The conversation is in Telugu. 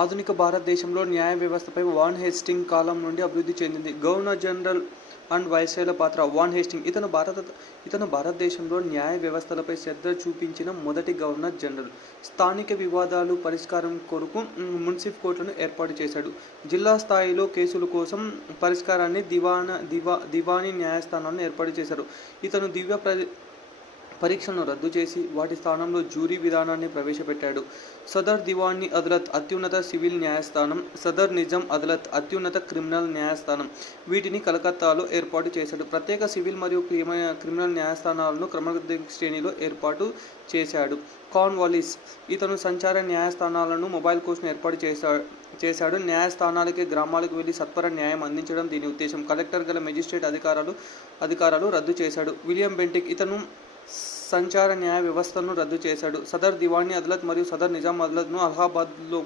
ఆధునిక భారతదేశంలో న్యాయ వ్యవస్థపై వాన్ హేస్టింగ్ కాలం నుండి అభివృద్ధి చెందింది. గవర్నర్ జనరల్ అండ్ వైస్రాయ్ల పాత్ర. వాన్ హేస్టింగ్ ఇతను భారతదేశంలో న్యాయ వ్యవస్థలపై శ్రద్ధ చూపించిన మొదటి గవర్నర్ జనరల్. స్థానిక వివాదాలు పరిష్కారం కొరకు మున్సిఫ్ కోర్టులను ఏర్పాటు చేశాడు. జిల్లా స్థాయిలో కేసుల కోసం పరిష్కారాన్ని దివానీ న్యాయస్థానాలను ఏర్పాటు చేశారు. ఇతను పరీక్షలను రద్దు చేసి వాటి స్థానంలో జ్యూరీ విధానాన్ని ప్రవేశపెట్టాడు. సదర్ దివానీ అదాలత్ అత్యున్నత సివిల్ న్యాయస్థానం, సదర్ నిజాం అదాలత్ అత్యున్నత క్రిమినల్ న్యాయస్థానం. వీటిని కలకత్తాలో ఏర్పాటు చేశాడు. ప్రత్యేక సివిల్ మరియు క్రిమినల్ న్యాయస్థానాలను క్రమబద్ధ శ్రేణిలో ఏర్పాటు చేశాడు. కార్న్వాలిస్ ఇతను సంచార న్యాయస్థానాలను మొబైల్ కోర్టును ఏర్పాటు చేశాడు. న్యాయస్థానాలకి గ్రామాలకు వెళ్లి సత్వర న్యాయం అందించడం దీని ఉద్దేశం. కలెక్టర్ గల మెజిస్ట్రేట్ అధికారాలు రద్దు చేశాడు. విలియం బెంటిక్ ఇతను సంచార న్యాయ వ్యవస్థను రద్దు చేశాడు. సదర్ దివానీ అదాలత్ మరియు సదర్ నిజాం అదాలత్ను అలహాబాద్లో